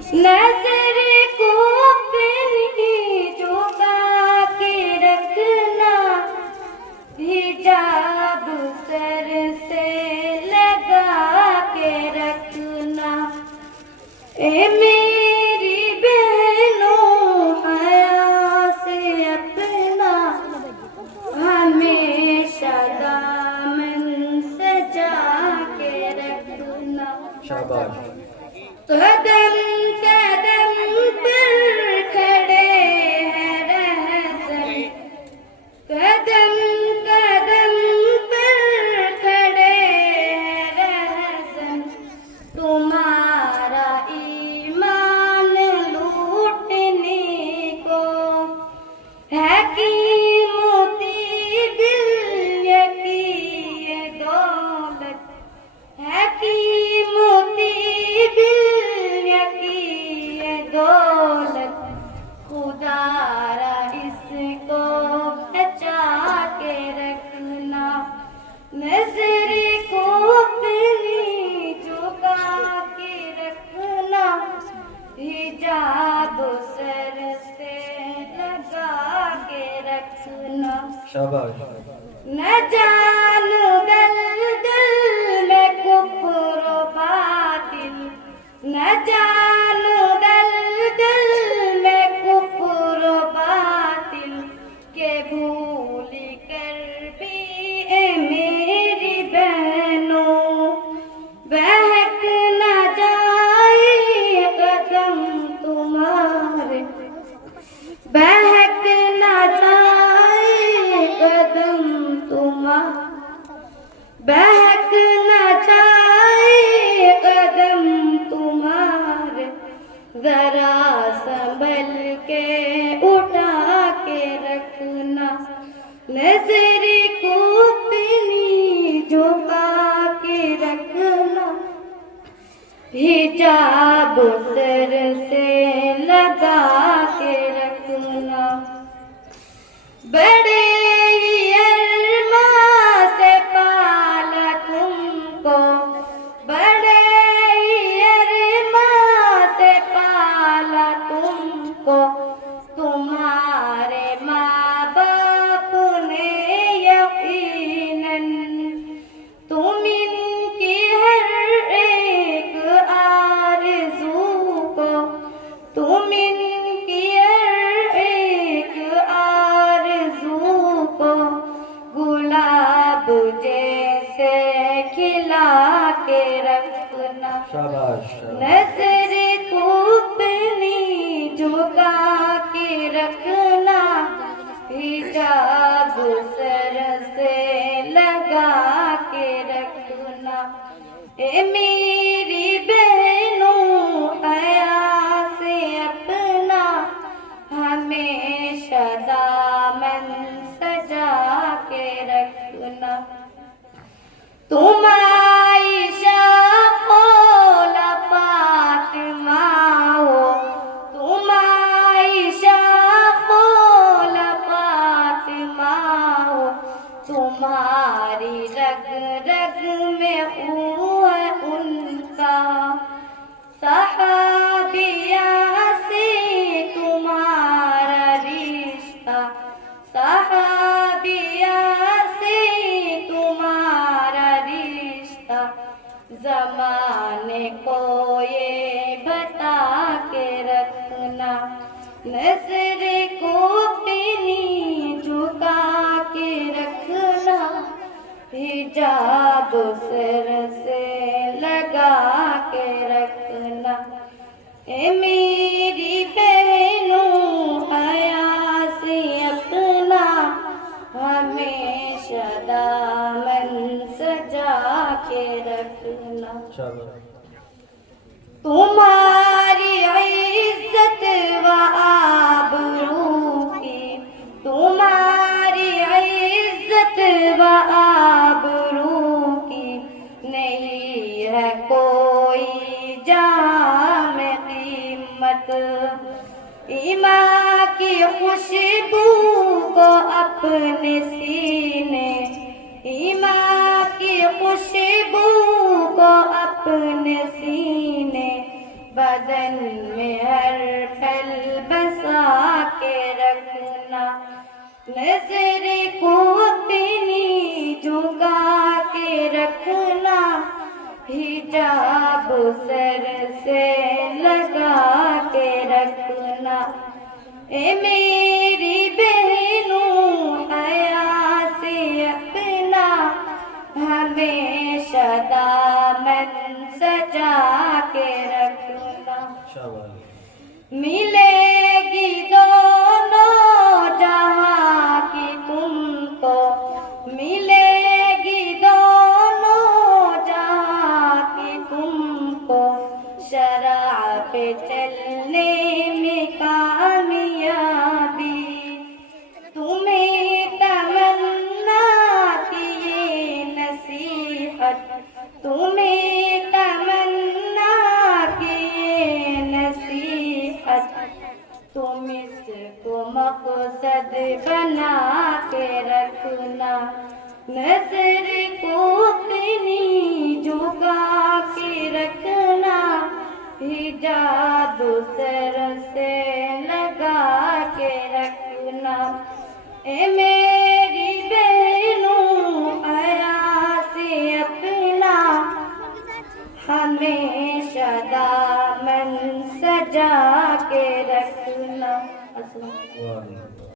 नजर को अपनी झुका के रखना, हिजाब सर से लगा के रखना। ए मेरी बहनों हया से अपना हमेशा दामन सजा के रखना। शाबाश। कदम कदम पर खड़े हैं रहज़न, कदम कदम पर खड़े हैं रहज़न। तुम्हारा ईमान लूटने को है कि मोती दिल की ये दौलत, है कि मोती दिल की ये दौलत। खुदारा इसको बचा के रखना, नजर को अपनी झुका के रखना, हिजाब सर से लगा के रखना। शाबाश। न जानो दल दल में कुफ्र बातिल, न जानो दल दल में कुफ्र बातिल के भूल कर भी ए मेरी बहनों बहक न जाए कदम तुम्हारे, बहक न जाए कदम तुम्हारे, बहक न जाए कदम तुम्हारे। जरा संभल के उठा के रखना, नजर को अपनी झुका के रखना, हिजाब सर से लगा के रखना। बड़े ही अरमां से पाला तुमको, बड़े ही अरमां से पाला तुमको। तुम्हारे माँ बाप ने यकीनन तुम इनकी हर एक आरज़ू को, तुम इनकी हर एक आरज़ू को गुलाब जैसे खिला के रखना। शाबाश। नजर को अपनी झुका के रखना, हिजाब सर से लगा के रखना। ए मेरी बहनों हया से अपना हमेशा दामन सजा के रखना। तुम आयशा मौला फातिमा हो, तुम आयशा मौला फातिमा हो। तुम्हारी रग रग में हुआ उनका सहाबिया से तुम्हारा रिश्ता, सहाबिया से तुम्हारा रिश्ता। जमाने को ये बता के रखना, नजर को अपनी झुका के रखना, हिजाब सर से लगा के रखना। ए मेरी बहनों हया से अपना हमेशा दामन सजा के रखना। तुम्हारी इज्जत व आबरू की, तुम्हारी इज्जत व आबरू की नहीं है कोई जाम कीमत। ईमान की खुशबू को अपने सीने, ईमान की खुशबू को अपने सीने बदन में हर पल बसा के रखना, नजर को अपनी झुका के रखना, हिजाब सर से लगा के रखना। ए मेरी बहनों हया से अपना हमेशा दामन सजा के रखना। शाबाश। मिलेगी दोनों जहां की तुमको, मिलेगी दोनों जहां की तुमको, शरअ पे चलने में कामयाबी। तुम्हें तमन्ना की ये नसीहत, तुम्हें तमन्ना की ये नसीहत, तुम इसको मकसद बना के रखना, नजर को अपनी झुका के रखना, हिजाब सर से लगा के रखना। ए मेरी बहनों हया से अपना हमेशा दामन सजा के रखना। वाह।